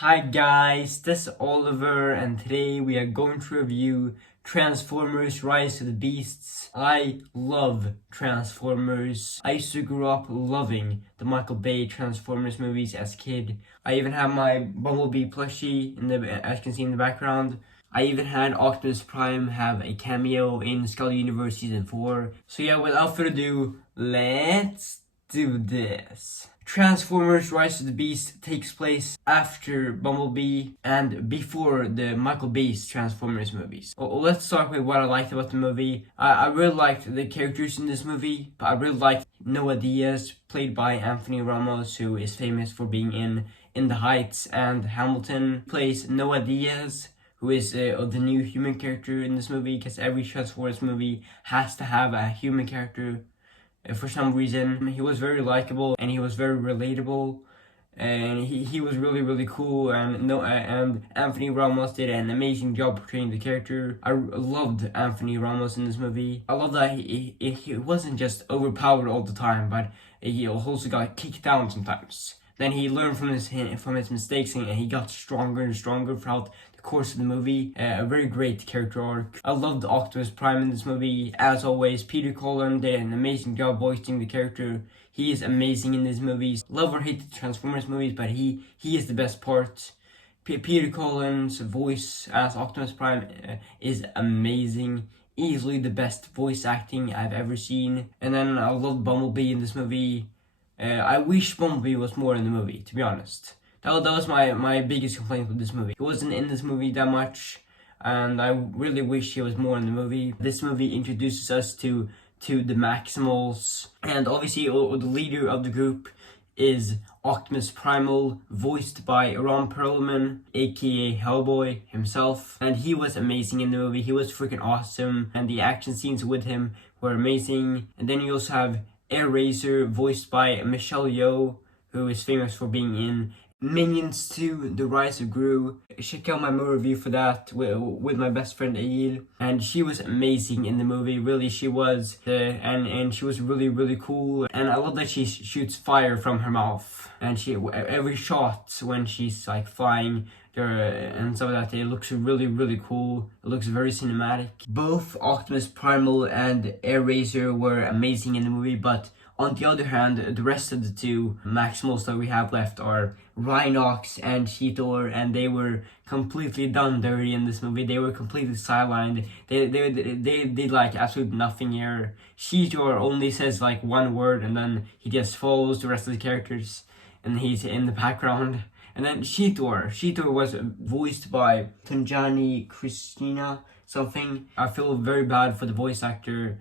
Hi guys, this is Oliver and today we are going to review Transformers Rise of the Beasts. I love Transformers. I used to grow up loving the Michael Bay Transformers movies as a kid. I even have my Bumblebee plushie as you can see in the background. I even had Optimusprime have a cameo in Skull Universe Season 4. So yeah, without further ado, let's do this. Transformers Rise of the Beast takes place after Bumblebee and before the Michael Bay's Transformers movies. Let's start with what I liked about the movie. I really liked the characters in this movie, but I really liked Noah Diaz, played by Anthony Ramos, who is famous for being in The Heights and Hamilton. Plays Noah Diaz, who is the new human character in this movie, because every Transformers movie has to have a human character. For some reason, he was very likable and he was very relatable, and he was really cool. And Anthony Ramos did an amazing job portraying the character. I loved Anthony Ramos in this movie. I love that he wasn't just overpowered all the time, but he also got kicked down sometimes. Then he learned from his mistakes and he got stronger and stronger throughout the course of the movie. A very great character arc. I loved Optimusprime in this movie. As always, petercullen did an amazing job voicing the character. He is amazing in these movies. Love or hate the Transformers movies, but he is the best part. Petercullen's voice as Optimusprime is amazing. Easily the best voice acting I've ever seen. And then I loved Bumblebee in this movie. I wish Bumblebee was more in the movie, to be honest. That was my biggest complaint with this movie. He wasn't in this movie that much, and I really wish he was more in the movie. This movie introduces us to the Maximals, and obviously the leader of the group is Optimusprime, voiced by ronperlman, aka Hellboy himself. And he was amazing in the movie. He was freaking awesome, and the action scenes with him were amazing. And then you also have Razor, voiced by Michelle Yeoh, who is famous for being in Minions 2, The Rise of Gru. Check out my movie review for that with my best friend Ail. And she was amazing in the movie, really she was. And she was really cool. And I love that she shoots fire from her mouth. And every shot when she's like flying and some of that, it looks really cool. It looks very cinematic. Both Optimusprime and Razor were amazing in the movie, but on the other hand, the rest of the two Maximals that we have left are Rhinox and Cheetor, and they were completely done dirty in this movie. They were completely sidelined. They did like absolutely nothing here. Cheetor only says like one word, and then he just follows the rest of the characters, and he's in the background. And then Cheetor was voiced by Tunjani Christina something. I feel very bad for the voice actor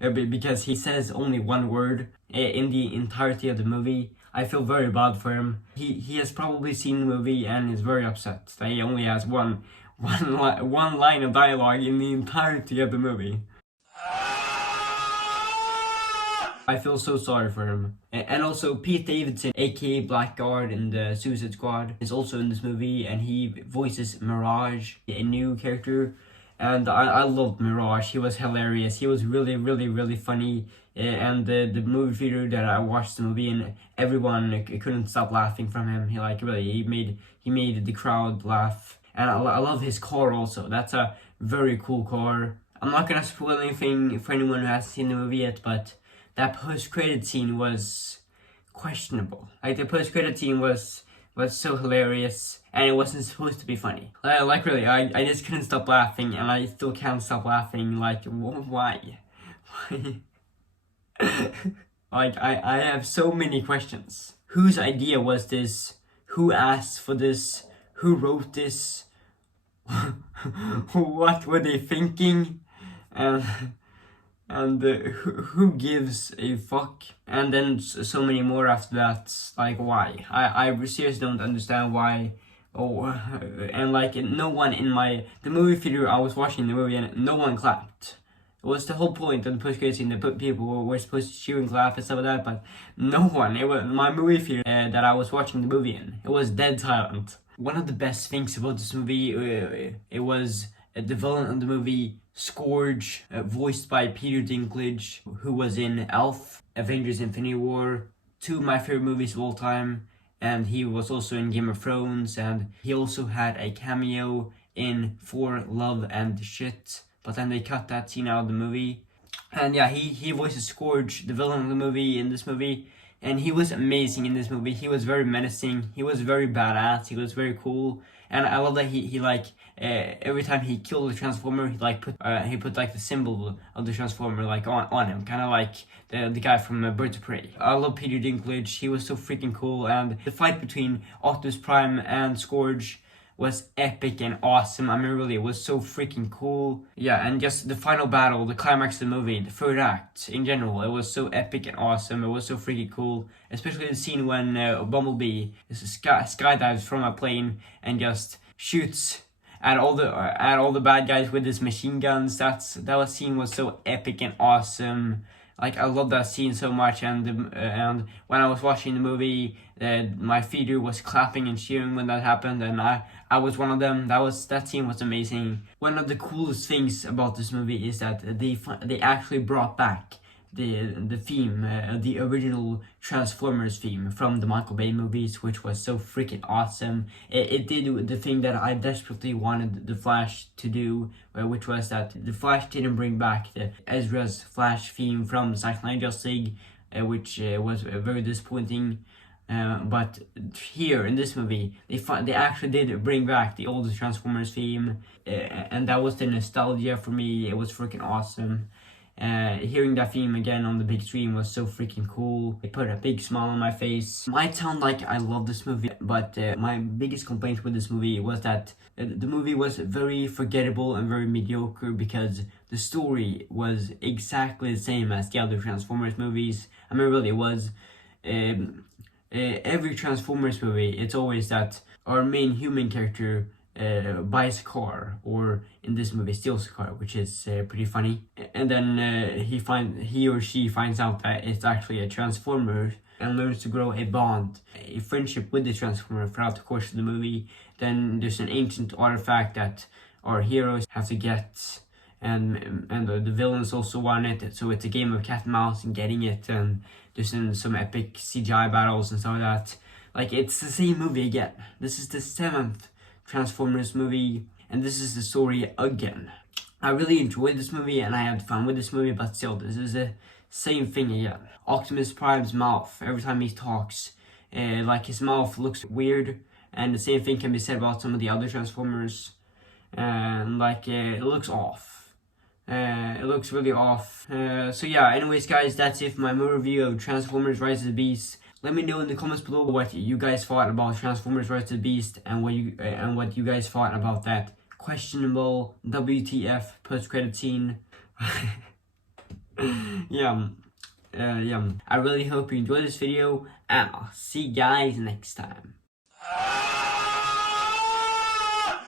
because he says only one word in the entirety of the movie. I feel very bad for him. He has probably seen the movie and is very upset that he only has one line of dialogue in the entirety of the movie. I feel so sorry for him. And also Pete Davidson, aka Blackguard in the Suicide Squad, is also in this movie, and he voices Mirage, a new character. And I loved Mirage. He was hilarious. He was really funny. And the movie theater that I watched the movie in, everyone couldn't stop laughing from him. He made the crowd laugh. And I love his car also. That's a very cool car. I'm not gonna spoil anything for anyone who hasn't seen the movie yet, but that post-credit scene was questionable. Like, the post-credit scene was so hilarious, and it wasn't supposed to be funny. Like really, I just couldn't stop laughing, and I still can't stop laughing. Like, why? Like, I have so many questions. Whose idea was this? Who asked for this? Who wrote this? What were they thinking? And who gives a fuck? And then so many more after that. Like, why? I seriously don't understand why. And like, no one in the movie theater I was watching the movie, and no one clapped. It was the whole point of the post-credit scene that people were supposed to cheer and clap and stuff like that, but no one. It was my movie theater that I was watching the movie in. It was dead silent. One of the best things about this movie, it was the villain of the movie, Scourge, voiced by Peterdinklage, who was in Elf, Avengers Infinity War, two of my favorite movies of all time. and he was also in Game of Thrones, and he also had a cameo in For Love and Shit, but then they cut that scene out of the movie. And yeah, he voices Scourge, the villain of the movie, in this movie, and he was amazing in this movie. He was very menacing, he was very badass, he was very cool, and I love that he like, every time he killed the Transformer, he like put like the symbol of the Transformer like on him, kind of like the guy from Birds of Prey. I love Peter Dinklage, he was so freaking cool, and the fight between Optimusprime and Scourge was epic and awesome. I mean, really, it was so freaking cool. Yeah, and just the final battle, the climax of the movie, the third act in general, it was so epic and awesome. It was so freaking cool, especially the scene when Bumblebee skydives from a plane and just shoots at all the bad guys with his machine guns. That scene was so epic and awesome. Like, I love that scene so much, and when I was watching the movie, my feeder was clapping and cheering when that happened, and I was one of them. That scene was amazing. One of the coolest things about this movie is that they actually brought back the theme, the original Transformers theme from the Michael Bay movies, which was so freaking awesome. It did the thing that I desperately wanted the Flash to do, which was that the Flash didn't bring back the Ezra's Flash theme from Zack Snyder Justice League, which was very disappointing. But here in this movie, they actually did bring back the old Transformers theme, and that was the nostalgia for me. It was freaking awesome. Hearing that theme again on the big screen was so freaking cool. It put a big smile on my face. Might sound like I love this movie, but my biggest complaint with this movie was that the movie was very forgettable and very mediocre, because the story was exactly the same as the other Transformers movies. I mean, really, it was. Every Transformers movie, it's always that our main human character buys a car, or in this movie steals a car, which is pretty funny, and then he or she finds out that it's actually a Transformer and learns to grow a bond, a friendship with the Transformer throughout the course of the movie. Then there's an ancient artifact that our heroes have to get, and the villains also want it, so it's a game of cat and mouse and getting it, and there's some epic CGI battles and stuff like that. Like, it's the same movie again. This is the 7th Transformers movie, and this is the story again. I really enjoyed this movie and I had fun with this movie, but still, this is the same thing again. Optimus Prime's mouth, every time he talks, like, his mouth looks weird, and the same thing can be said about some of the other Transformers, and like, it looks off. It looks really off. So yeah, anyways guys, that's it for my movie review of Transformers Rise of the Beast. Let me know in the comments below what you guys thought about Transformers Rise of the Beast, and what you guys thought about that questionable WTF post-credit scene. Yeah. I really hope you enjoyed this video, and I'll see you guys next time.